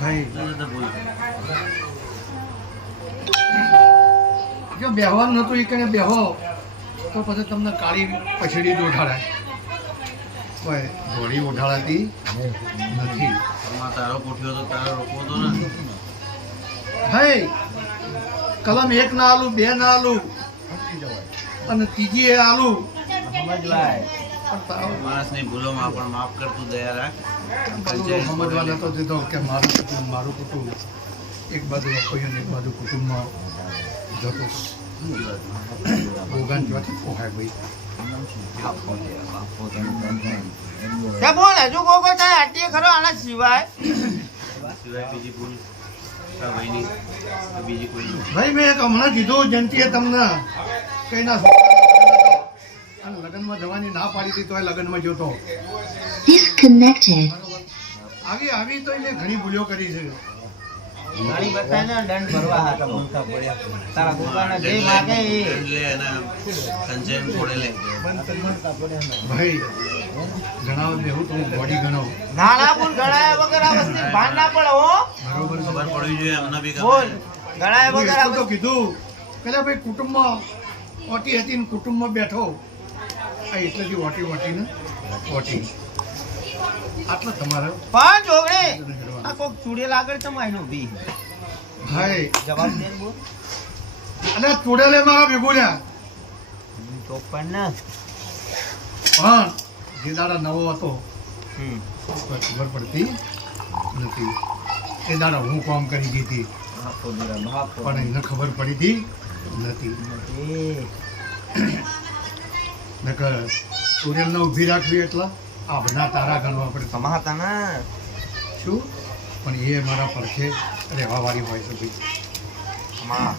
ભાઈ જો બેહવાનું નતું એ કને બેહો તો પછી તમને કાળી પછડી જ ઉઠાડાય કોઈ ઘોડી ઉઠાડાતી નથી. તારો પૂઠ્યો તો તારો રોકવો તો ને ભાઈ કલમ 1 ના આલું 2 ના આલું અને ત્રીજી એ આલું માણસની ભૂલોમાં પણ માફ કરતું દયા રાખ. સમજવા નતો દીધો કે મારું કુટુંબ એક બાજુ અપૈયું એક બાજુ કુટુંબમાં જતો ભોગાન જોવાથી પોહાય ભાઈ. બોલ હજુ કોકો થાય આટલી ખરો આના સિવાય બીજી ભૂલ ભાઈની બીજી કોઈ નહીં. ભાઈ મેં એક હમણાં કીધું જયંતીએ તમને કઈ ના અને લગ્નમાં જવાની ના પાડી હતી તો લગ્નમાં જોતો Disconnected. આવી તો એને ઘણી ભૂલો કરી છે. ગાડી બતાય ને દંડ ભરવા હાથ મૂંગા પડ્યા તારા ગોગાના જે માગે એ એટલે એના સંજયન કોડે લે ભાઈ ગણાવ દેવું તો બોડી ગણાવ નાના બોલ ગણાયા વગર આ વસ્તુ ભાન ના પડે હો. બરોબર છે. ખબર પડવી જોઈએ એમને બી બોલ ગણાયા વગર આ એટલું તો કીધું પેલા ભાઈ કુટુંબમાં ઓટી હતી ને કુટુંબમાં બેઠો આ એટલેથી ઓટી ને ઓટી આટલા તમારે પણ જોગણી આ કોક ચૂડેલ આગળ તમાય નો બી ભાઈ જવાબ દે ને બોલ અને ચૂડેલે મારા ભેગું લ્યા તો પણ ના પણ જે દાડા નવો હતો ખબર પડતી નથી એ દાડા હું કામ કરી દીધી પણ એને ખબર પડી હતી નથી. નકર સૂર્યને ઊભી રાખવી એટલે આ બધા તારા ગણવા પડે તમાતા ના શું પણ એ મારા પડખે રહેવાવાળી હોય છે ભાઈ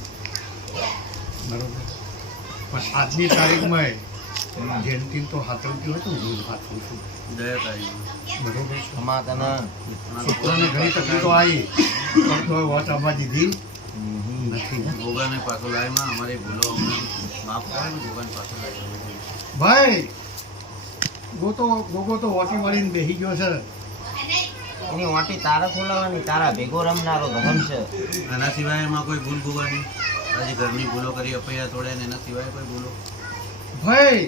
બરોબર. પણ આજની તારીખમાં જયંતી તો હાથવતી હોય તો હું હાથવું છું દયા તારી બરોબર. તમાતા ના છોકરાને ઘણી તકલીફો આવી પણ તો વોચ આવવા દીધી નથી. ભોગાને પાછો લાવીમાં અમારી ભૂલો અમને માફ કરે ને ભોગાને પાછો લાવી ભાઈ ગોગો તો વોટી મારીને બેસી ગયો છે. એની વાટી તારા ખોલાવાની તારા ભેગો રમનારો ધરમ છે. એના સિવાય એમાં કોઈ ભૂલ ભોગાની આજે ઘરની ભૂલો કરી અપૈયા તોડ્યા ને એના સિવાય કોઈ ભૂલો ભાઈ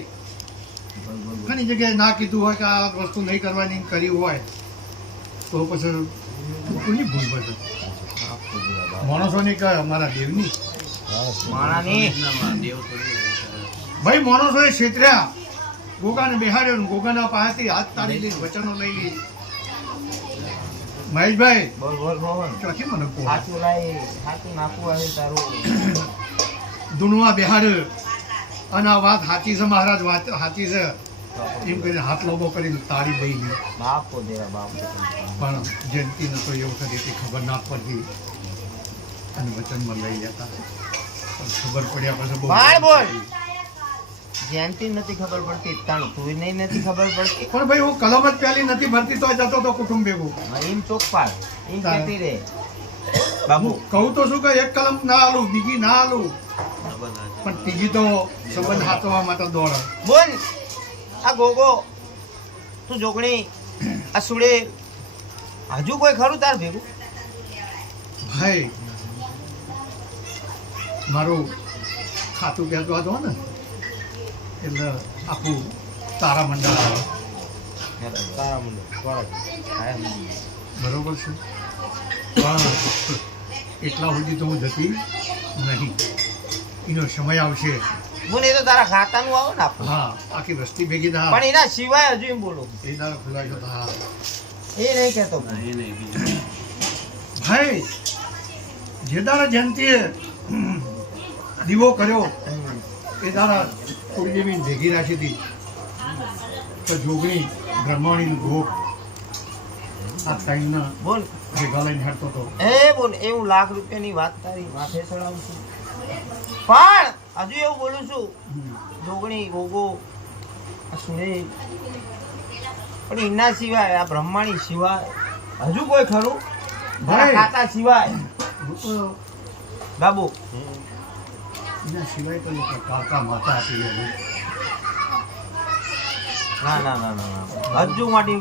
ઘણી જગ્યાએ ના કીધું હોય કે આ વસ્તુ નહીં કરવાની કર્યું હોય તો પછી કોની ભૂલ પડે માણસોની કે અમારા દેવની માણાની દેવ થોડી ભાઈ માણસોએ છેતર્યા ગોગાને બેહાડ્યો ને ગોગાના પાસેથી હાથ તાળી લઈને વચનો લઈ લી. મહેશભાઈ બોલ બોલ બોલ ચોથી મને કહો સાચું લાઈ સાચું નાખવું આવે તારું દુનવા બેહાડ્યો અને આ વાત સાચી છે મહારાજ વાત સાચી છે એમ કરીને હાથ લોબો કરીને તાળી દઈ લી. બાપો દેરા બાપ પણ જયંતીને તો એવું કદી ખબર ના પડતી અને વચનમાં લઈ જતા પણ ખબર પડ્યા પછી બહુ બાળ બોલ. જયંતી નથી ખબર પડતી તાણ તું નહીં નથી ખબર પડતી પણ ભાઈ હું કલમ જ પહેલી નથી ભરતી તો જતો તો કુટુંબ ભેગું એમ ચોકપાલ એમ કહેતી રે બાબુ કહું તો શું કે એક કલમ ના આલું બીજી ના આલું પણ ત્રીજી તો સંબંધ હાથવા માટે દોડે. બોલ આ ગોગો તું જોગણી આ સુડે હજુ કોઈ ખરું તાર ભેગું ભાઈ મારું ખાતું કહેતો હતો ને એટલે આખું તારા મંડળ આવે તારા મુંડો બરાબર બરોબર છે પણ એટલા સુધી તો હું જતી નહીં. એનો સમય આવશે. બોલ એ તો તારા ખાતાનું આવે ને આપણું હા આખી વસ્તી ભેગી ના પણ એના સિવાય હજુ એમ બોલો એ દાડો ખુલાસો હા એ નહીં કહેતો એ નહીં બીજું ભાઈ જે દાડા જયંતીએ દીવો કર્યો એ દાડા થોડી જેવી ભેગી રાખી હતી તો જોગણી બ્રહ્માણીનું ગોપ આ ટાઈમના બોલ ભેગા લઈને હેડતો હતો. એ બોલ એવું લાખ રૂપિયાની વાત તારી માથે ચડાવું છું પણ હજુ એવું બોલું છું જોગણી ગોગો આ સુરે પણ એના સિવાય આ બ્રહ્માણી સિવાય હજુ કોઈ ખરું ભાઈ. ખાતા સિવાય લોકો બાબુ એના સિવાય તો કાકા માતા આપી લે ના ના ના ના ના. હજુ માટી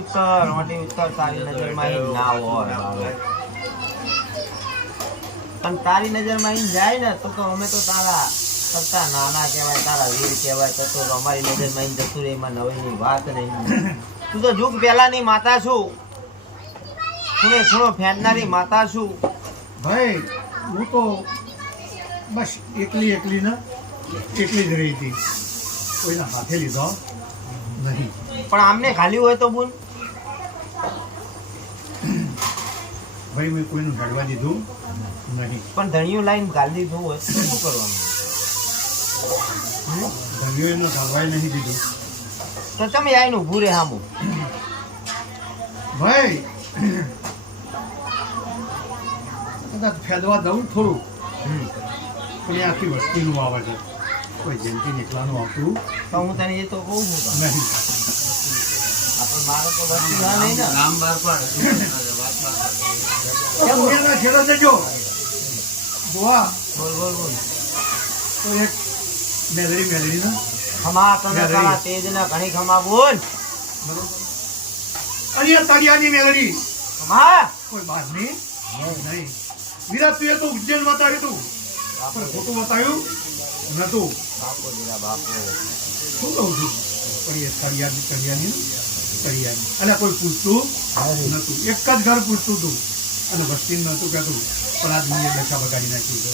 ઉત્તર તારી નજરમાં ઈ ના હોય બાબા. પણ તારી નજરમાં ઈ જાય ને તો અમે તો તારા કરતા નાના કહેવાય, તારા વીર કહેવાય. તો અમારી નજરમાં ઈ જતું રહે, એમાં નવાઈની વાત નહીં. તું તો જુગ પહેલાની માતા છું, ખૂણે ખૂણો ફેંદનારી માતા છું. ભાઈ હું તો બસ એકલી જ રહી હતી, કોઈના હાથે લીધો નહીં. પણ આમને ખાલી હોય તો બોલ. ભાઈ મેં કોઈનું હેડવા દીધું નહીં. પણ ધણિયું લાઈન ગાલી દીધું હોય તો શું કરવાનું? ધણીઓ એનો ઢાલવાય નહીં દીધું. તો તમે આવીને ઊભું રે હામું. ભાઈ કદાચ ફેદવા દઉં થોડું, પણ એ આખી વસ્તીનું આવે છે, કોઈ જયંતિ નીકળવાનું આવતું તો હું તને એ તો કહું છું તો. નહીં. આપણે મારો તો વસ્તુ ના નહીં ને. નામ બહાર પાડ વાત બહાર પાડ. એના છેડો જજો જોવા બોલ બોલ બોલ. તો એક મેલડી ને ખમા તમે તારા તેજ ના ઘણી ખમા બોલ. બરોબર. અહીંયા તળિયાની મેલડી ખમા કોઈ બહારની નહીં. વિરાટ તું એ તો ઉજ્જૈન બતાવ્યું તું, પણ ખોટું બતાવ્યું નતું. બાપો દીરા બાપો. શું કહું છું? પણ એ તળિયાની અને કોઈ પૂછતું નતું. એક જ ઘર પૂછતું હતું અને વસ્તી નતું કહેતું. પણ આજ મેં દશા બગાડી નાખી છે.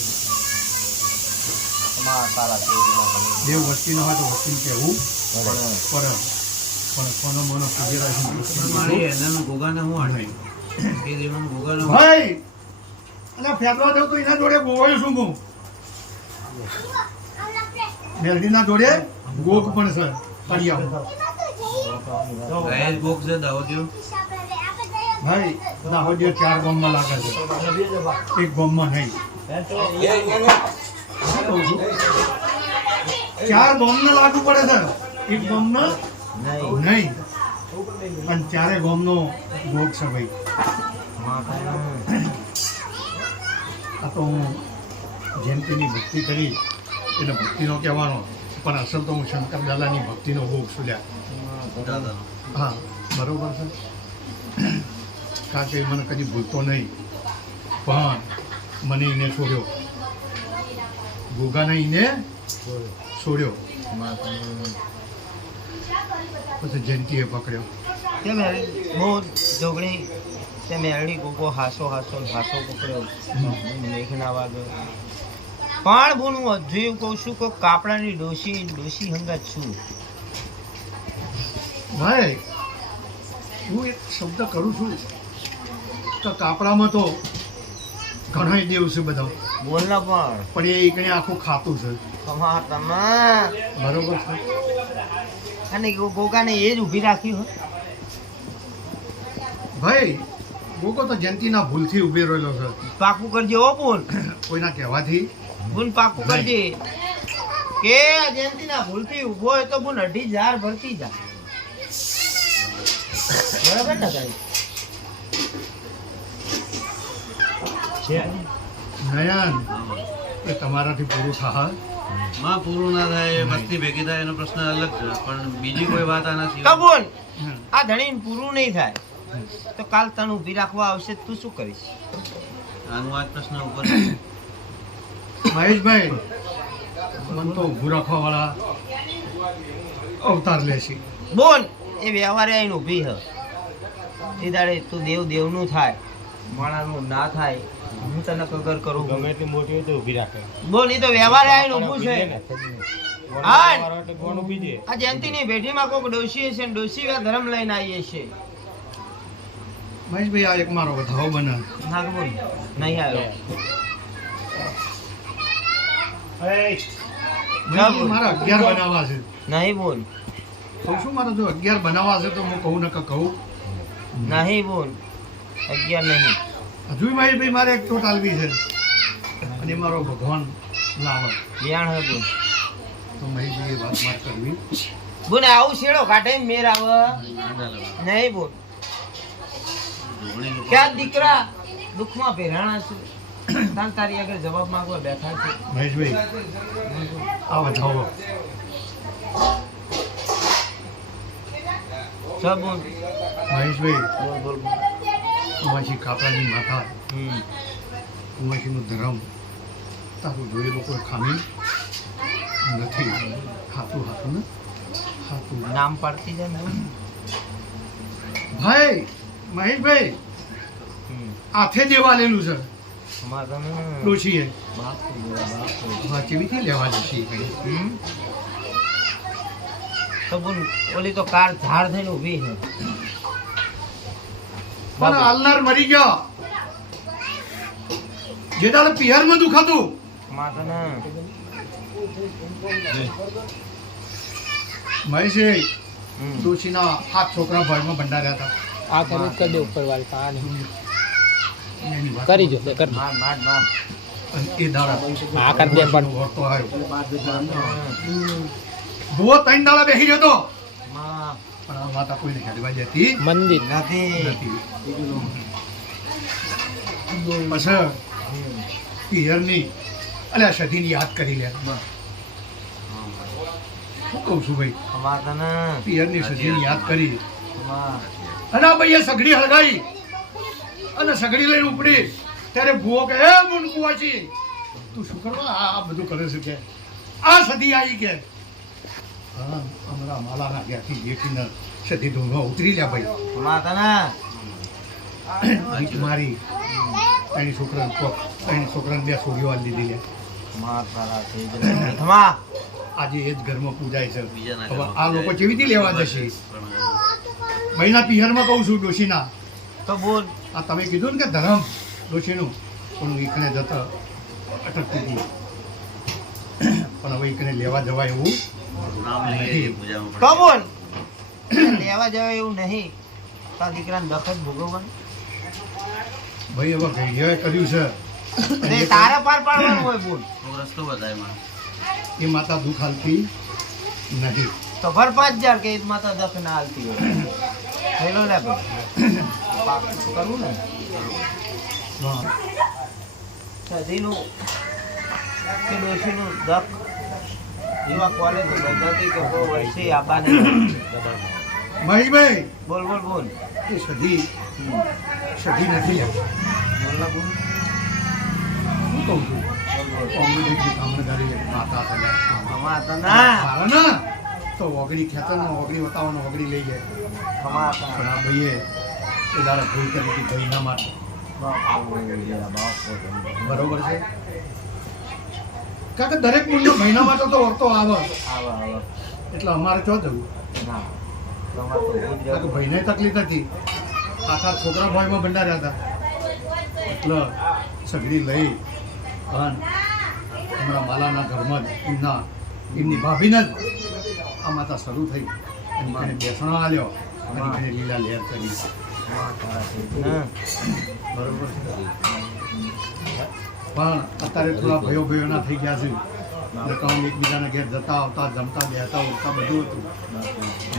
ખમા તારા તેજ ના ઘણી. દેવ વસ્તી ન હોય તો વસ્તી કહેવું પણ પણ કોનો મનો મારી એનાનું ગોગાને હું આટલું એ દેવાનું ગોગાને હું ભાઈ અને ફેરવા દઉં તો એના જોડે ગોવાયું શું હું મેલડીના જોડે ગોગ પણ છે તળિયામાં. ગાય જ ભોગ છે દાહોદ્યો. ભાઈ દાહોદિયા 4 ગામમાં લાગે છે, એક ગામમાં નહીં. શું કહું છું? 4 ગામને લાગુ પડે છે, એક ગામના નહીં. નહીં. અને 4 ગામનો ભોગ છે ભાઈ. આ તો હું જયંતિની ભક્તિ કરી એટલે ભક્તિનો કહેવાનો, પણ અસલ તો હું શંકર દાદાની ભક્તિનો ભોગ સુલ્યા. દાદાનો. હા બરોબર છે. કારણ કે એ મને કદી ભૂલતો નહીં, પણ મને એને છોડ્યો, ગોગાને એને છોડ્યો, પછી જયંતિએ પકડ્યો. તે હું જોગણી તે મેરડી ગોગો હાસો પકડ્યો. મેઘના વાગ્યો. પણ બોલ હું હજુ કહું છું કે કાપડાની ડોશી હંગાત છું. ભાઈ હું એક શબ્દ કરું છું તો કાપડામાં તો ઘણા દેવ છે બધા, બોલ ના પણ પણ એ કઈ આખું ખાતું છે. ખમા તમે બરોબર છે. અને ગોગાને એ જ ઊભી રાખી હોય. ભાઈ ગોગો તો જયંતિના ભૂલથી ઉભી રહેલો છે, પાકું કરજે હો બોલ. કોઈના કહેવાથી બોલ પાકું કરજે કે જયંતિના ભૂલથી ઊભો હોય તો બોલ 2,000 ભરતી જા. બરાબર ને તારી? નયન એ તમારાથી પૂરું થાય. માં પૂરું ના થાય, વસ્તી ભેગી થાય એનો પ્રશ્ન અલગ છે, પણ બીજી કોઈ વાત આના તો સિવાય બોલ આ ધણીને પૂરું નહીં થાય તો કાલ તને ઊભી રાખવા આવશે તું શું કરીશ? આનું આ જ પ્રશ્ન ઉપર મહેશભાઈ મને તો ઊભું રાખવા વાળા અવતાર લેશે. બોલ એ વ્યવહારે આવીને ઊભી હ. એ દાડે તું દેવનું થાય, માણાનું ના થાય. હું તને કગર કરું ગમે એટલી મોટી હોય તો ઊભી રાખે. બોલ એ તો વ્યવહારે આવીને ઊભું છે. હા એટલે કોણ ઊભી છે? આ જયંતિની ભેટીમાં કોઈક ડોશી હશે ને ડોશી આ ધર્મ લઈને આવી હશે. મહેશભાઈ આ એક મારો વધાવો બને. ના બોલ નહીં આવ્યો. ના બોલ. મારા 11 બનાવવા છે. નહીં બોલ. કહું છું મારે જો 11 બનાવવા છે તો હું કહું ન કે કહું નહીં બોલ. 11 નહીં. હજુ મહેશભાઈ મારે એક ટોટ આલવી છે અને મારો ભગવાન લાવે વ્યાણ હે બોલ. તો મહેશભાઈ વાત માર કરવી. બોલ આવું છેડો કાઢે મેર આવે નહીં બોલ. ક્યાં દીકરા દુઃખમાં ભેરાણા છે તાન તારી આગળ જવાબ માંગવા બેઠા છે. મહેશભાઈ આ વધાવો સબ બોલ મહેશભાઈ બોલ બોલ કુંવાસી કાપડાની માથા હમ કુંવાસીનું ધર્મ તારું જોયેલું કોઈ ખામી નથી. હાથું હાથું ને હાથું નામ પાડતી જાય ને ભાઈ મહેશભાઈ હાથે દેવા લેલું છે અમારે ડોશીએ બાપુ હા કેવીથી લેવા જશે કઈ તો બોલ ઓલી તો કાર ઝાડ થઈને ઊભી છે પણ હાલનાર મરી ગયો જે દાડે પિયરમાં દુખાતું માતા ને મહેશે ડોશીના 7 છોકરા ભયમાં ભંડાર્યા હતા. આ તમે જ કરી દે ઉપર વાળી આ નહીં. એની વાત કરી જો તે કરી માર માર માર અને એ દાડા આ કરી દે પણ વર્તો આવ્યો ભૂવો 3 દાડા બેસી રહ્યો હતો માં પણ આ માતા કોઈને ખેડવા જતી મંદિર નથી નથી. પછી પિયરની અલ્યા સધીની યાદ કરી લે. શું કહું છું ભાઈ, માતા ને પિયરની સધીની યાદ કરી માં અને આ ભાઈએ સગડી હળગાઈ અને સગડી લઈને ઉપડી ત્યારે ભૂવો કે હે મુન કુવાસી તું શું કરવા આ બધું કરે છે કે આ સધી આવી કે હા અમારા માલાના ઘેરથી જેઠીને સધી ઢોંગા ઉતરી લ્યા ભાઈ. માતા ને ગીત મારી ત્રણ છોકરાને 2 છોડીઓ આલી દીધી લે. માર તારા થઈ જાય થમા આજે એ જ ઘરમાં પૂજાય છે. બીજાના હવે ઘરમાં આ લોકો પૂજાય. કેવી રીતે લેવા જશે? મહિના પિયરમાં કહું છું ડોશીના તો બોલ આ તમે કીધું ને કે ધરમ ડોશીનું પણ ઈકણે જતા અટકતી હતી પણ હવે ઈકણે લેવા જવાય એવું નામ લઈએ પૂજામાં તો બોલ લેવા જવાય એવું નહીં તારા દીકરાને દખત ભોગવવાનું ભાઈ હવે ઘડિયાએ કર્યું છે તે તારે પાર પાડવાનું હોય બોલ થોડો રસ્તો બતાય મને. એ માતા દુઃખ હાલતી નથી. તો ભર 5000 કે ઈદ માતા દખ ના હાલતી હોય હેલો લે ભાઈ કરવું ને હા. સધીનું કે ડોશીનું દખ એવા કોલેજ બધાથી કે બહુ વર્ષે આબા નહીં મહેશભાઈ બોલ બોલ બોલ એ સધી નથી લે. બોલ ના બોલ શું કહું છું બોલ બોલ કોમ્યુનિટી કામણદારી લે માતા છે લે. માતા ના મારે ને તો ઓગળી ખેતરનો ઓગળી વતાવવાનો ઓગળી લઈ જાય પણ માતા આ ભાઈએ એ દાડે ભૂલ કરી હતી ભાઈના માટે. બરોબર છે કારણ કે દરેક મુંડો મહિના માટે તો વર્તો આવે એટલે અમારે ચો જવું કારણ કે ભાઈને તકલીફ હતી આખા છોકરા ભાઈમાં ભંડાર્યા હતા એટલે સગડી લઈ અને હમણાં માલાના ઘરમાં જ એમની ભાભીને જ આ માતા શરૂ થઈ અને એને બેસણો આલ્યો અને એને લીલા લહેર કરી. બરોબર છે પણ અત્યારે થોડા ભયો ના થઈ ગયા છે એટલે કામ એકબીજાના ઘેર જતા આવતા જમતા બેસતા ઉઠતા બધું હતું.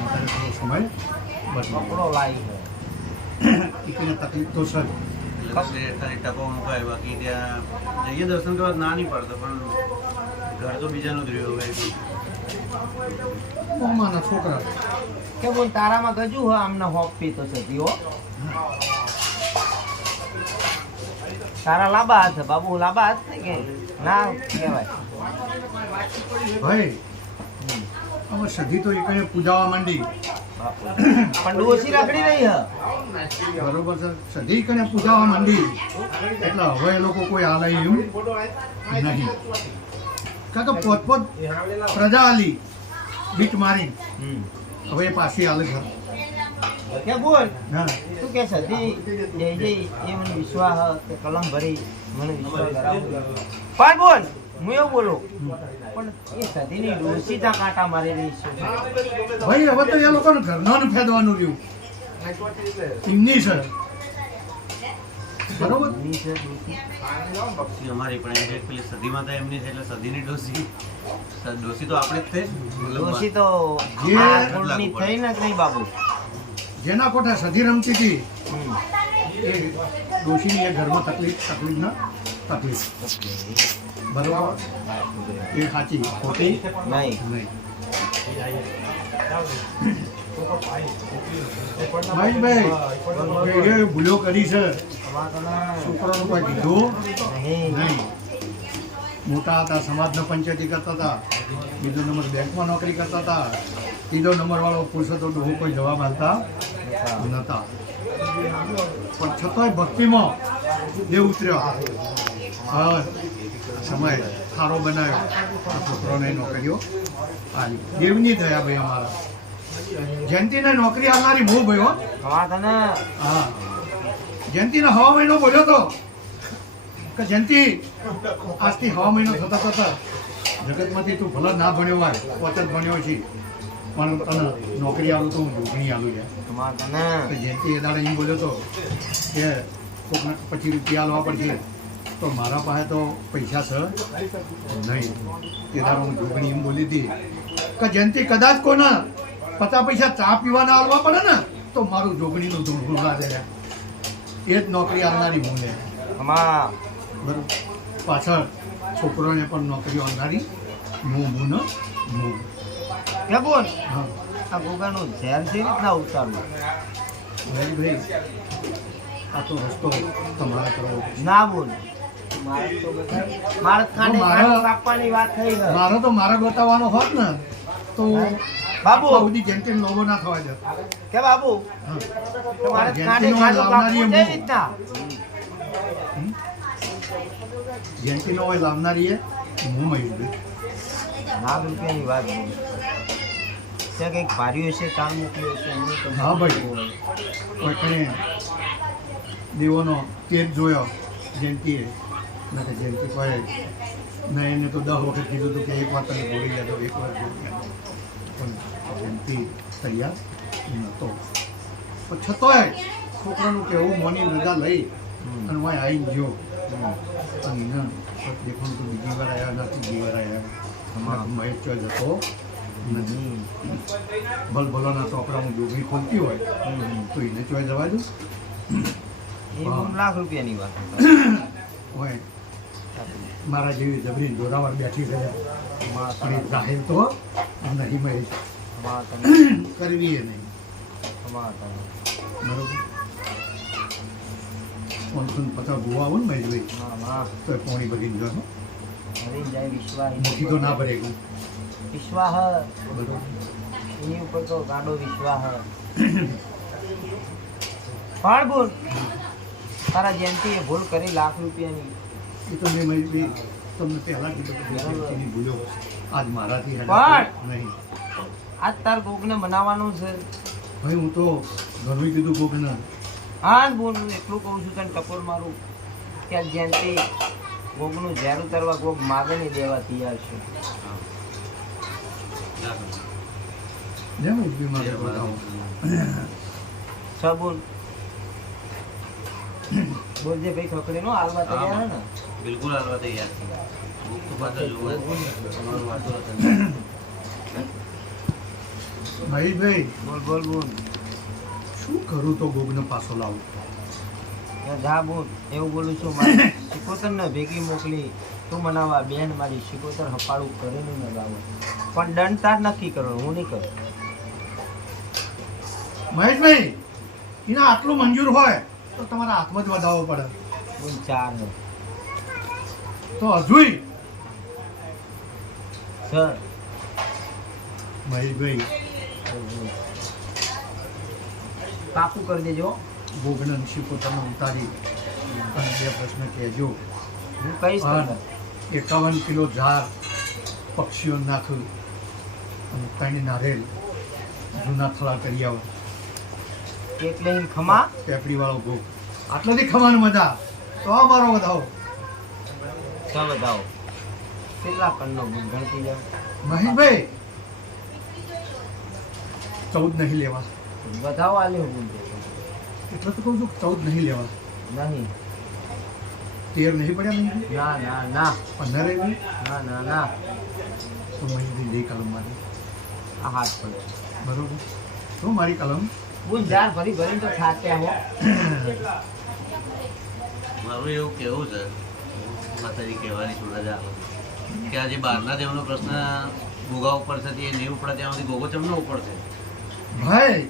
અત્યારે થોડો સમય બદલાયો. કપડો લાવી એને તકલીફ તો છે જ. એટલે ખાલી ટકો મુકાય બાકી ત્યાં જઈએ દર્શન કરવા ના નહીં પડતો પણ ઘર તો બીજાનું જ રહ્યું હવે. મોમાના છોકરા કે બોલ તારામાં ગજુ હો આમને હોપ પીતો છે દીવો તારા લાંબા હાથ છે બાબુ લાંબા હાથ ને કે ના કહેવાય ભાઈ હવે સધી તો એકને પૂજાવા માંડી પણ ડોસી રખડી રહી હ બરોબર છે સધી કને પૂજાવા માંડી એટલે હવે એ લોકો કોઈ હાલે એવું નહીં કારણ કે પોતપોત પ્રજા આલી બીટ મારી હવે એ પાછી હાલે ઘર. કે બોલ હા તું કે સધી જય જય એ મને વિશ્વાસ હ કે કલમ ભરી મને વિશ્વાસ કરાવું પણ બોલ હું એવું બોલું પણ એ સધીની ડોસી ત્યાં કાંટા મારી રહી છે ભાઈ હવે તો એ લોકોને ઘરનાનું ફેદવાનું રહ્યું એમની છે બરોબર. એની છે ડોસી. ડોસી અમારી પણ એમ છે કે પેલી સદી માતા એમની છે એટલે સદીની ડોસી ડોસી તો આપણે જ થઈ ડોસી તો જે આ કુળની થઈ ને કે નહીં બાબુ જેના કોઠે સધી રમતી હતી હમ. એ ડોશીની એ ઘરમાં તકલીફ ના તકલીફ બરોબર એ સાચી ખોટી નહીં નહીં. મહેશભાઈ એ ભૂલો કરી છે છોકરાનું કોઈ કીધું નહીં. નહીં. મોટા હતા સમાજના પંચાયતી કરતા હતા, બીજો નંબર બેંકમાં નોકરી કરતા હતા, ત્રીજો નંબર વાળો પૂછો તો ડોહો કોઈ જવાબ આપતા નતા. પણ છતાંય ભક્તિમાં દેવ ઉતર્યો. હવે સમય સારો બનાવ્યો, આ છોકરોને નોકરીઓ આવી. દેવની થયા ભાઈ અમારા. જયંતિને નોકરી આવનારી બહુ ભાઈ હો. હવા તને હા, જયંતિને હવા મહિનો બોલ્યો તો કે જયંતિ આજથી હવા મહિનો થતા થતા જગતમાંથી તું ભલે ના ભણ્યો હોય, પોતે જ ભણ્યો છે, પણ તને નોકરી આવું તો હું જોગણી આવું છે. હવા તને તો જયંતિ એ દાડે એમ બોલ્યો તો કે કોકને 25 રૂપિયા આલવા પડશે, તો મારા પાસે તો પૈસા છે નહીં. એ દાડે હું જોગણી એમ બોલી હતી કે જયંતિ કદાચ કોને 50 પૈસા ચા પીવાના આલવા પડે ને તો મારું જોગણીનું ધૂળું લાગે. એ જ નોકરી આવનારી હું ને હવા બરાબર. પાછળ છોકરોને પણ નોકરીઓ આવનારી હું ને હું. કે બોલ હા આ ગોગાનું ઝેર છે રીતના ઉતારવું. ભાઈ આ તો રસ્તો તમારે કરવો. ના બોલ મારે ખાંડે ખાંડ કાપવાની વાત થઈ છે. મારો તો મારા બતાવવાનો હોત ને તો બાબુ. આટલા સુધી જેન્ટીન લોગો ના થવા દે. કે બાબુ હા. તમારે ખાંડે જેન્ટીનો ખાંડ લાવનારી કાપવું એ છે હું. રીતના. જેન્ટીનો હોય લાવનારી એ હું મયુરભાઈ. લાખ રૂપિયાની વાત બોલ. ત્યાં કંઈક ભાર્યું હશે કામ મૂક્યું હશે એમની તો હા ભાઈ. કોઈ કણે દેવોનો તેજ જોયો જયંતીએ ના કે જયંતી કોઈ ના એને તો 10 વખત કીધું હતું કે એક વાર તને બોલી લેતો, એક વાર બોલી લેતો, પણ જયંતી તૈયાર નહોતો. પણ છતાંય છોકરાનું કહેવું મોની રજા લઈ અને હું આવી ગયો. અને એને દેખવાનું તો બીજી વાર આવ્યા ના ત્રીજી વાર આવ્યા. મહેશ ચો જતો નથી. ભલભલાના ચોપડામાં જોગણી ખોલતી હોય તો એને ચોય જવા દઉં. એ બોલ લાખ રૂપિયાની વાત. હોય મારા જેવી જબરી જોરાવાર બેઠી ગયા પણ એ જાહેર તો નહીં મહેશ કરવી એ નહીં. બરોબર. 50 ગોવા આવો ને મહેશભાઈ તો એ પોણી ભરીને જશો. મોટી તો ના ભરે ગયું. વિશ્વાહ બરોબર. એની ઉપર તો ગાડો વિશ્વાહ. પણ બોલ તારા જયંતિએ ભૂલ કરી લાખ રૂપિયાની. એ તો મેં મહેશભાઈ તમને પહેલાં કીધું કે જયંતીની ભૂલો આજ મારાથી પણ નહીં. આજ તાર કોકને બનાવવાનું છે. ભાઈ હું તો ઘણું કીધું કોકને. હા બોલ હું એટલું કહું છું તને ટકોર મારું કે આ જયંતિ ગોગનું ઝેર ઉતારવા ગોગ માગણી દેવા તૈયાર છે. જેમ ઉભીમાં બતાવો. છ બોલ બોલજે ભાઈ ખકડી નો હાલવા તૈયાર હે ને. બિલકુલ હાલવા તૈયાર છે. ભૂખ તો પાછળ જોવે જ. તમારું વાતો હતું. મહેશભાઈ બોલ બોલ બોલ શું કરું તો ગોગને પાછો લાવું? જા બોલ એવું બોલું છું મારી શિકોતર ને ભેગી મોકલી તું મનાવા બેન મારી શિકોતર હપાડું કરીને મગાવો પણ દંડ તાર નક્કી કરો હું નહીં કરું. મહેશભાઈ એના આટલું મંજૂર હોય તો તમારા હાથમાં જ વધાવવો પડે. બોલ ચાર ને તો હજુય સર મહેશભાઈ કાપું કરી દેજો. ગોગને શિકોતરને ઉતારી અને 2 પ્રશ્ન કહેજો. હું કહીશ અને તમને. 51 કિલો ઝાર પક્ષીઓ નાખ્યું અને 3 નારેલ જૂના થળા કરી આવો. એટલે ઈ ખમા પેપડી વાળો ગોગ આટલાથી ખવાનું મજા તો અમારો વધાવો. છ બતાવો કેટલા કણનો ગુણ ગણતી જાવ. મહેશભાઈ 14 નહીં લેવા. બતાવો આલ્યો ગુણ એટલે તો કહું છું 14 નહીં લેવા. નહીં 13 નહીં પડ્યા મહેશભાઈ? ના ના ના 15 રહેવી ના ના ના તો મહેશભાઈ લઈ કલમ મારી. આ હાથ પર બરોબર તો મારી કલમ ગુણ જાર ભરી ભરીને તો થાકે હો. મારું એવું કેવું છે માતાજી કહેવાની છું રજા કે આજે બહારના દેવનો પ્રશ્ન ગોગા ઉપર છે તે નહીં ઉપડે ત્યાં સુધી ગોગો ચમનો ઉપડશે ભાઈ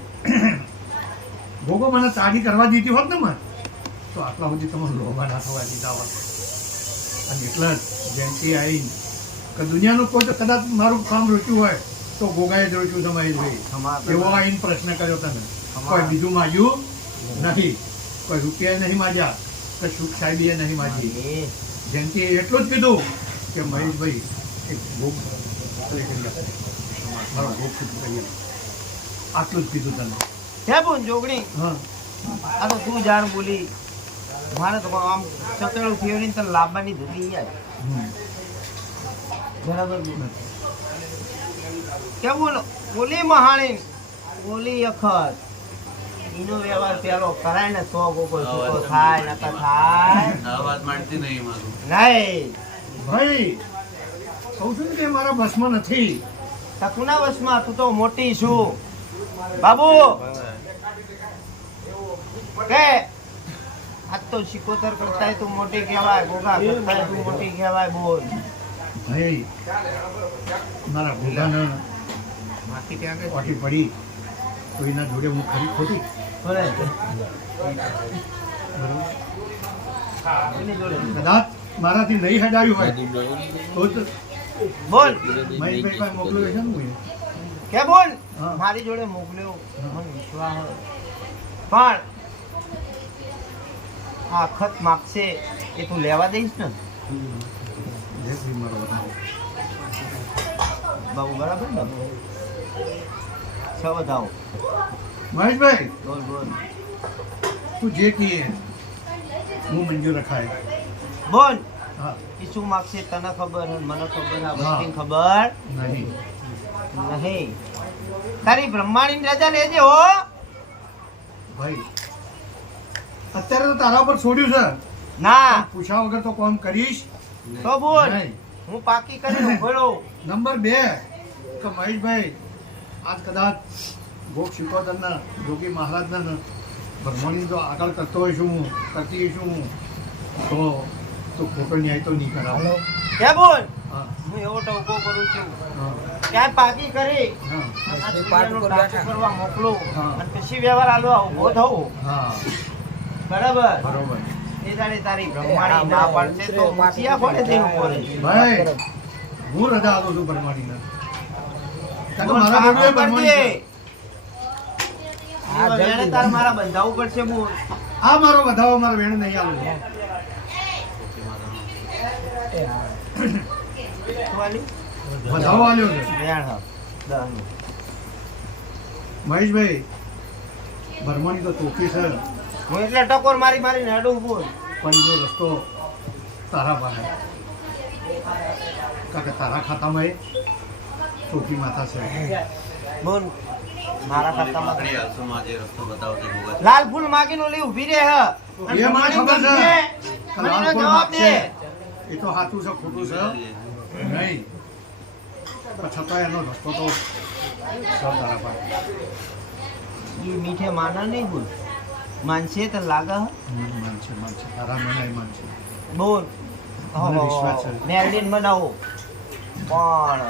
ભોગો મને તાડી કરવા દીધી હોત ને મને તો આટલા સુધી તમે લોભા ના થવા દીધા હોત. અને એટલે જ જયંતિ આવી કે દુનિયાનું કોઈ તો કદાચ મારું કામ રોચ્યું હોય તો ગોગાએ જ રોચ્યું તમારી ભાઈ એવો આવીને પ્રશ્ન કર્યો તમે. કોઈ બીજું માગ્યું નથી, કોઈ રૂપિયા નહીં માગ્યા, કે સુખ સાહેબીએ નહીં માગી. જયંતિએ એટલું જ કીધું કે મહેશભાઈ એક ભોગ કરી આપો, મારો ભોગ છૂટ કરી આપો. આટલું જ કીધું તમે. હે બોન જોગણી, હા આ તો તું જાણ બોલી. મારે તો આમ ચતેડું ફેવરીને તને લાવવાની ધૂતી યાર. બરાબર બોલ. કેવું બોલી મહાણી બોલી અખર એનો વ્યવહાર પેલો કરાય ને તો કોઈ છૂટો થાય નકા થાય આ વાત માનતી નહીં મારું. નહીં. ભાઈ કહું છું ને કે મારા બસમાં નથી. તકુના વશમાં તું તો મોટી છું બાબુ. કે આજ તો શિકોતર કરતા તું મોટી કહેવાય, ગોગા કરતા તું મોટી કહેવાય. બોલ ભાઈ મારા ભોગાને માથી ત્યાં ગઈ. પાટી પડી તો એના જોડે હું ખરી ખોટી બોલે એની જોડે કદાચ મારાથી નહીં હડાયું હોય તો જ બોલ મહેશભાઈ પાસે મોકલ્યો છે ને હું. કે બોલ હા. મારી જોડે મોકલ્યો મને વિશ્વાસ હોય. પણ આ ખત માગશે એ તું લેવા દઈશ ને જે શ્રી મારો વધાવો. બાબુ? બરાબર ને છ વધાવો. મહેશભાઈ બોલ બોલ તું જે કહીએ હું મંજૂર રખાય. બોલ હા એ શું માગશે તને ખબર અને મને ખબર, આ હા. બધી ખબર નહીં નહીં. તારી બ્રહ્માણીની રજા લેજે હો. ભાઈ અત્યારે તો તારા પર છોડ્યું છે, ના પૂછ્યા વગર તો કોમ કરીશ તો બોલ નહીં. હું પાકી કરીને ઉભો નંબર 2 કે મહેશભાઈ આજ કદાચ ભોગ શિકોતરના જોગી મહારાજના ભરમણી તો આગળ કરતો હોય છું હું, કરતી હોય છું હું, તો ખોટો ન્યાય તો નહીં કરાવો. કે બોલ હા હું એવો ટોકો કરું છું હા ક્યાંય પાકી કરી હા આ દુનિયાનું ટાંકું કરવા મોકલું હા. અને પછી વ્યવહાર હાલવા ઉભો થવું. હા બરાબર બરોબર. એ તારે તારી બ્રહ્માણી ના પાડશે તો મુખિયા કોને તેનું બોલે? ભાઈ હું રજા આપું છું ભરમણીને. કારણ કે બોલ, મારા કામ જોડે કરજે. ભરમણી છે. એવા વેણે તાર મારા બંધાવવું પડશે. બોલ આ મારો વધાવો મારો વેણ નહીં આવું. શું વાલી? વધાવો આલ્યો છે વેણ હ. દહનું. મહેશભાઈ. ભરમણી તો ચોખ્ખી છે હું એટલે ટકોર મારી મારીને હેડું. બોલ પણ એનો રસ્તો તારા પાસે, કારણ કે તારા ખાતામાં એ ચોખી માતા છે. બોલ મારા ખાતામાં પકડી હાલશો માં જે રસ્તો બતાવો તે ભોગા. લાલ ફૂલ માગીને ઓલી ઊભી રહે હ. અને એ મને ખબર છે. મને લાલ ફૂલ જવાબ દે. માગશે. એ તો સાચું છે ખોટું છે નહીં, પણ છતાં એનો રસ્તો તો છે તારા પાસે. ઈ મીઠે માના નહીં. બોલ માનશે તો લાગે હ. માનશે તારા મને માનશે. બોલ મને વિશ્વાસ છે. મેરડીન બનાવો પણ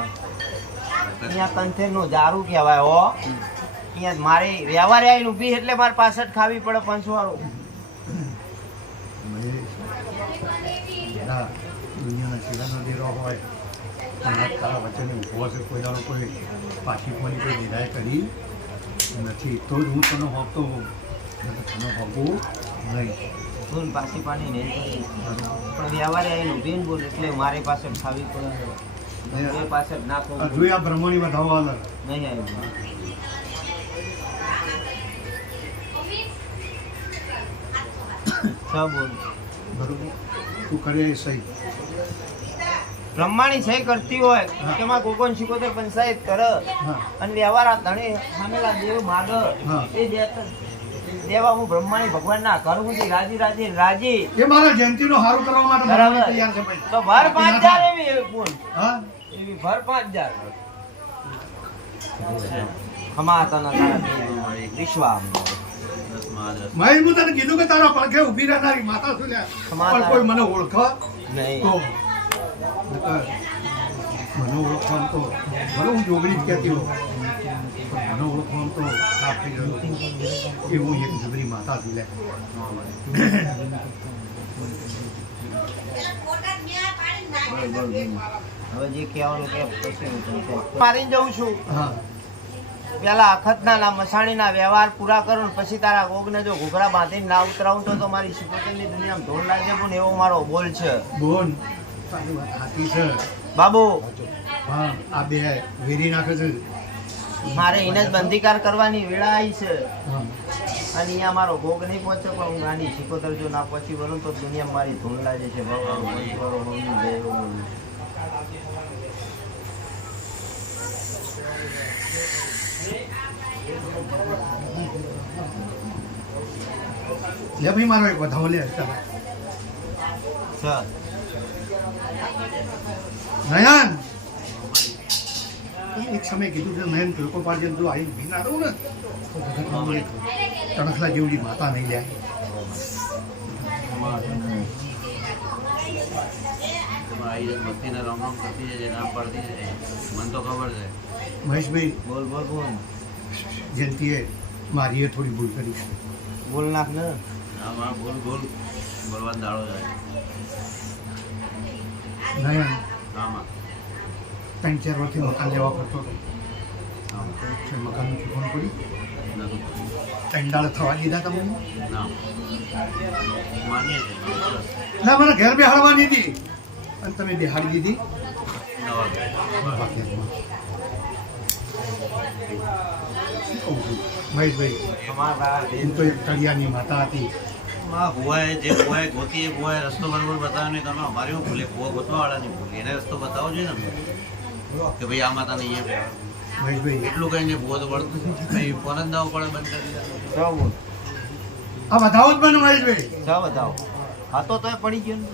અહીંયા કંથેરનું દારૂ કહેવાય હો. અહીંયા મારે વ્યવહાર આવીને ઊભી એટલે મારે પાછળ ખાવી પડે પંચવાળું. ના દુનિયાના છેડાનો દેરો હોય પણ આજ તારા વચ્ચેને ઊભો છે, કોઈ દાડો કોઈ પાછી કોની કોઈ નિરાય કરી નથી, તો જ હું તને હોપતો હોઉં, તને હોપવું નહીં. બોલ પાછી પાણી નહીં કરી. પણ વ્યવહાર આવીને ઊભી ને બોલ એટલે મારે પાછળ ખાવી પડે. એ પાછળ ના આ ખાવું જોઈ આ બ્રહ્મણી વધાવો અલગ. નહીં આવી. બોલ બરોબર તું કરે એ સહી. બ્રહ્માણી સહી કરતી હોય હા. કે માં કોકોન શિકોતર પંચાયત કરે હા અને વ્યવહાર આ ધણે સામેલા દેવ માગે હા. એ દેવા હું બ્રહ્માણી ભગવાન ના કરું છું રાજી રાજી રાજી. એ મારા જયંતિનો હારું કરવા માટે બરાબર. બ્રહ્મણી તૈયાર છે ભાઈ. તો ભર 5000 એવી બોલ હા એવી ભર 5000 ખમા તને વિશ્વાસ દસમાં આ મહેશ હું તને કીધું કે તારા પડખે ઊભી રહેનારી માતા છું લ્યા. પણ કોઈ મને ઓળખે નહીં. તો મને ઓળખવાનું તો ભલે હું જોગણી જ કહેતી હોઉં મને ઓળખવામાં તો સાફ થઈ ગયો એવું એક જબરી માતા હતી લે હવે જે કહેવાનું કે પછી હું તમને મારીને જઉં છું હા પેલા અખતના મસાણીના વ્યવહાર પૂરા કરું ને પછી તારા ગોગને જો ઘૂઘરા બાંધીને ના ઉતરાવું તો મારી સિકોતરની દુનિયામાં ઢોળ લાગે પણ એવો મારો બોલ છે બોન તારી વાત સાચી છે બાબુ હા આ બે વેરી નાખે છે મારે એને જ બંધીકાર કરવાની વેળા આવી છે હા અને અહીંયા મારો ભોગ નહીં પહોંચે પણ હું નાની સિકોતર જો ના પહોંચી વળું તો દુનિયા મારી ધૂળ લાગે છે લે ભાઈ મારો એક વધાવો લે ચાલો ચાલ નયન એક સમય કીધું છે નયન તિલકો પાડી તું આવી ભી ના રહું ને તો જગતમાં એક તણખલા જેવડી માતા નહીં લે બત્તીને રામ રામ કરતી જાય ના પડતી જાય મને તો ખબર છે મહેશભાઈ બોલ બોલ બોલ જયંતીએ મારીએ થોડી ભૂલ કરી છે બોલ નાખ ને હા માં બોલ બોલ બોલવાનો દાડો જાય નયન હા માં 3-4 વર્ષથી મકાન લેવા પડતો હતો હા છે મકાનનું ચૂકવણ પડી નથી 3 દાડા થવા દીધા તમને ના માનીએ છીએ ના મને ઘેર બેહાડવાની હતી અને તમે બેહાડી દીધી નવા વાક્યમાં શું કહું છું મહેશભાઈ હું તો એક કડિયાની માતા હતી માં ભુવાએ જે ભુવાએ ગોતી એ ભુવાએ રસ્તો બરોબર બતાવ્યો નહીં તમે અમારી હું ભૂલે ભુવા ગોતવાવાળાની ભૂલી એને રસ્તો બતાવો જોઈએ ને કે ભાઈ આ માતાને અહીંયા બેહાડો મહેશભાઈ એટલું કહીને ભુવો તો પડતું ભાઈ ફોન જ દાવો પડે બંધ કરી દીધા જાઓ બોલ આ બતાવો જ મને મહેશભાઈ જાઓ બતાવો હા તો તોય પડી ગયો ને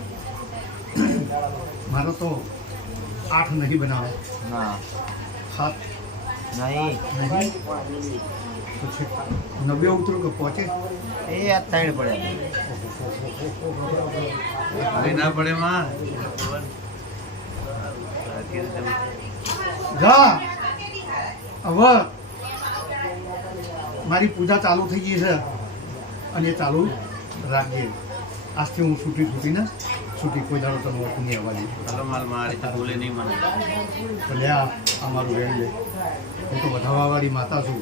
મારો તો 8 નહીં બનાવે ના 7 નહીં નહીં તો છે 90 ઉતરું કે પહોંચે એ આ ત્રણ પડ્યા ભાઈ ના પડે માં જા હવે મારી પૂજા ચાલુ થઈ ગઈ છે અને એ ચાલુ રાખજે આજથી હું છૂટીને કોઈ દાડો તને ઓળખું નહીં આવવા દે ચાલો માલ મારી તો ભૂલે નહીં મને તો લે આ મારું વેણ લે હું તો વધાવાવાળી માતા છું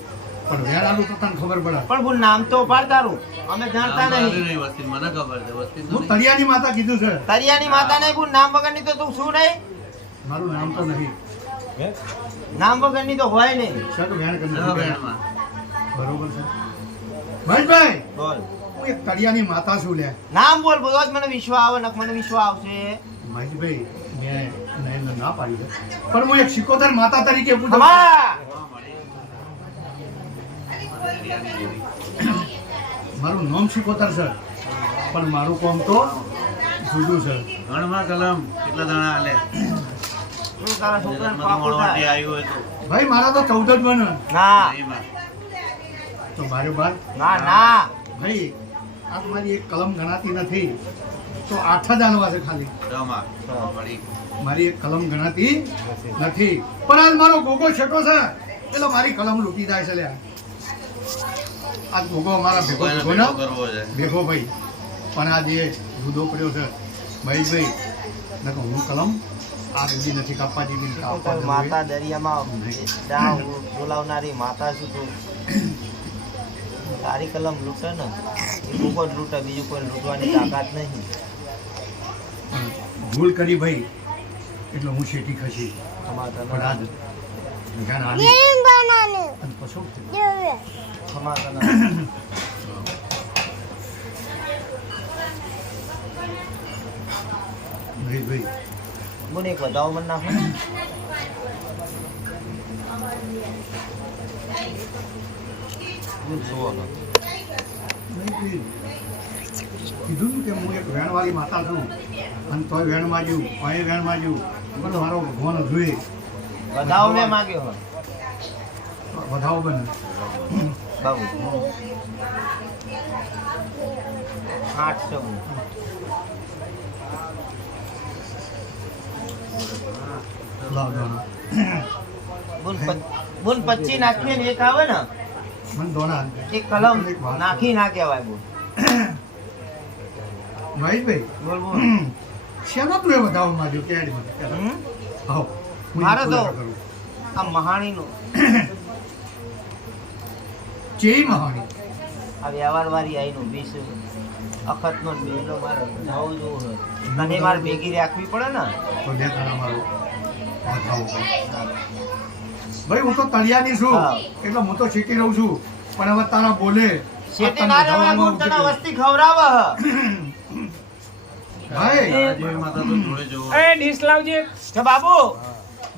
પણ વેણ આલું તો તને ખબર પડે પણ હું નામ તો પાડ તારું અમે જાણતા નામ નહીં નહીં વસ્તી મને ખબર છે વસ્તી તો હું નહીં. તળિયાની માતા કીધું છે તરિયાની માતા નહીં ભૂલ નામ વગરની તો તું શું નહીં મારું નામ તો નહીં નામ વગરની તો હોય નહીં સર વેણ ન કરી વેણમાં. બરોબર છે મહેશભાઈ બોલ હું એક તળિયાની માતા છું લે નામ બોલ બોલો જ મને વિશ્વાસ આવે નક મને વિશ્વાસ આવશે મહેશભાઈ મેં ના પાડી છે પણ હું એક સિકોતર માતા તરીકે પૂછું ખમા હા, મળી. દરિયાની દેવી. મારું નામ સિકોતર છે પણ મારું કામ તો જુદું છે ગણમાં કલમ કેટલા દાણા હાલે તું તારા છોકરાને જન્મથી પાકું મળવાથી થાય. આવ્યું હોય તો ભાઈ મારા તો 14 જ બને ના નહીં માં. તો મારે બાર ના ના ભાઈ આ મારી એક કલમ ગણાતી નથી તો 8 જ આલવા છે ખાલી દમાં. મળી. મારી એક કલમ ગણાતી નથી પણ આજ મારો ગોગો છેટો છે એટલે મારી કલમ લૂટી જાય છે લે આજ ગોગો અમારા ભેગો કોઈને ભેગો ભેગો ના કરવો છે ભેગો ભાઈ પણ આ જે જુદો પડ્યો છે મહેશભાઈ નકર હું કલમ આ સુધી નથી કાપવા જેવી તું કાપવા તો જેવી. માતા દરિયામાં દાવ બોલાવનારી માતા છું તું તારી કલમ લૂંટે ને એ કોઈ જ લૂંટે બીજું કોઈ લૂંટવાની તાકાત નહીં પણ ભૂલ કરી ભાઈ એટલે હું શેઠી ખસી ખમા પણ તને આજ ધ્યાન આવી અને પશુ ખમા તને મહેશભાઈ મને એક વધાવો મને નાખો મહેશભાઈ કીધું ને કે હું એક વેણવાળી માતા છું અને તોય વેણમાં જવું કોઈ વેણમાં જવું પણ મારો ભગવાન જોઈએ વધાવો મેં માગ્યો હોય વધાવો બને બાબુ 800 લાવ દાણા બોલ 25 નાખીએ ને એક આવે ને મને દોના એક કલમ નાખી ના કહેવાય બોલ મહેશભાઈ બોલ બોલ શેમાં તું એ વધાવો માંગ્યો કેડી મને હમ? આવો હું મારે તો ખુલાસો કરું. આ મહાણીનો ચેઈ મહાણી આ વ્યવહાર વાળી આઈનું 20 અખતનો બેલો મારે જાવું જોવું હોય અને મારે ભેગી રાખવી પડે ને તો દેખાડા મારો વધાવો કર. ભાઈ હું તો તળિયાની છું હા. એટલે હું તો શીખી રહું છું પણ હવે તારા બોલે શેઠે ના રહેવાય બોલ તને વસ્તી ખવડાવે ભાઈ રાજીવ માતા તો જોડે જોવો એ ડીશ લાવજે કે બાબુ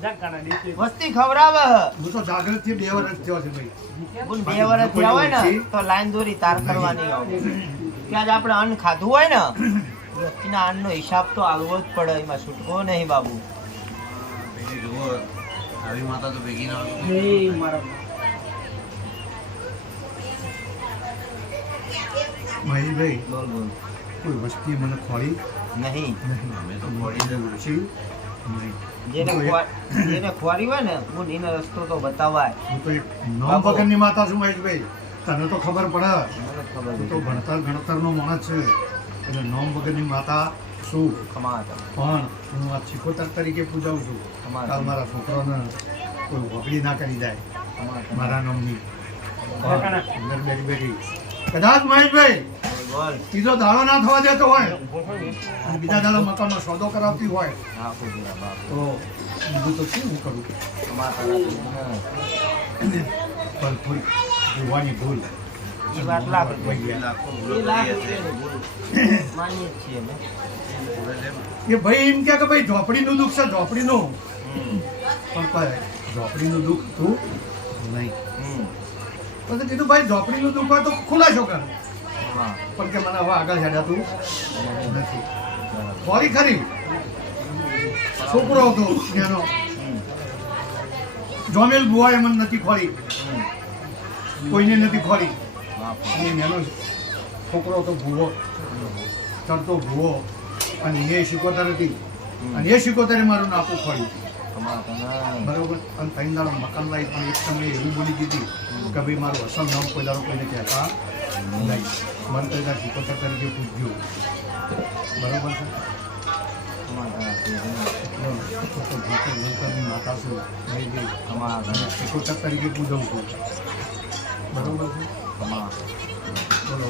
જા કાના ડીશ વસ્તી ખવડાવે હું તો જાગૃત થી 2 વર્ષ થયો છે ભાઈ બોલ 2 વર્ષ થયા હોય ને તો લાઈન દોરી તાર કરવાની હોય ત્યાં જ આપણે અન્ન ખાધું હોય ને વ્યક્તિના અન્નનો હિસાબ તો આલવો જ પડે એમાં છૂટકો નહીં બાબુ ભેગી જોવો આવી માતા તો ભેગી ના હોય. એ મારા મહેશભાઈ બોલ બોલ કોઈ વસ્તી મને ખોળી નહીં અમે તો પડી જ ઓછી નહીં. જેને ખોરી હોય ને હું એને રસ્તો તો બતાવાય હું તો એક નોમ વગરની માતા છું મહેશભાઈ તને તો ખબર પડે મને ખબર હું તો ભણતર ગણતરનો માણસ છે એટલે નોમ વગરની માતા છું કમાતા પણ હું આ શીખોતર તરીકે પૂજાવું છું કાલ મારા છોકરાને કોઈ વગડી ના કરી જાય મારા નામની અંદર બેઠી બેઠી કદાચ મહેશભાઈ બોલ ત્રીજો દાડો ના થવા દેતો હોય અને બીજા દાડો મકાનનો સોદો કરાવતી હોય હા ખુદરા બાપ તો બીજું તો શું હું કરું કમાતા પણ થોડી જોવાની ભૂલ એ વાત લાખ રૂપિયા લાખો એ ભૂલો લાખ કરી હશે. રૂપિયાની ભૂલ માનીએ જ છીએ અમે જોડે લે. એ ભાઈ એમ કે ભાઈ ઝોપડીનું દુઃખ છે ઝોપડીનું પણ કોઈ ઝોપડીનું દુઃખ તું નહીં તો કીધું ભાઈ ઝોપડીનું દુઃખ હોય તો ખુલાસો કર હા પણ કે મને હવે આગળ હેડાતું નથી ખોરી ખરી છોકરો હતો એનો જોમેલ બુઆએ મને નથી ખોરી કોઈને નથી ખોરી અને એનો છોકરો હતો ભૂવો ચડતો ભૂવો અને એ શીખોતર હતી અને એ શીખોતરે મારું નાખું ખોર્યું બરોબર અને ત્રણ દાડો મકાન લાવી પણ એક સમયે એવું બોલી દીધી કે ભાઈ મારું અસલ નામ કોઈ દાડો કોઈને કહેતા નહીં મને તો એના શીખોતર તરીકે પૂછ્યું બરોબર છે ની માતા છું નહીં ગઈ શીખોતર તરીકે પૂજવું છું બરોબર છે બોલો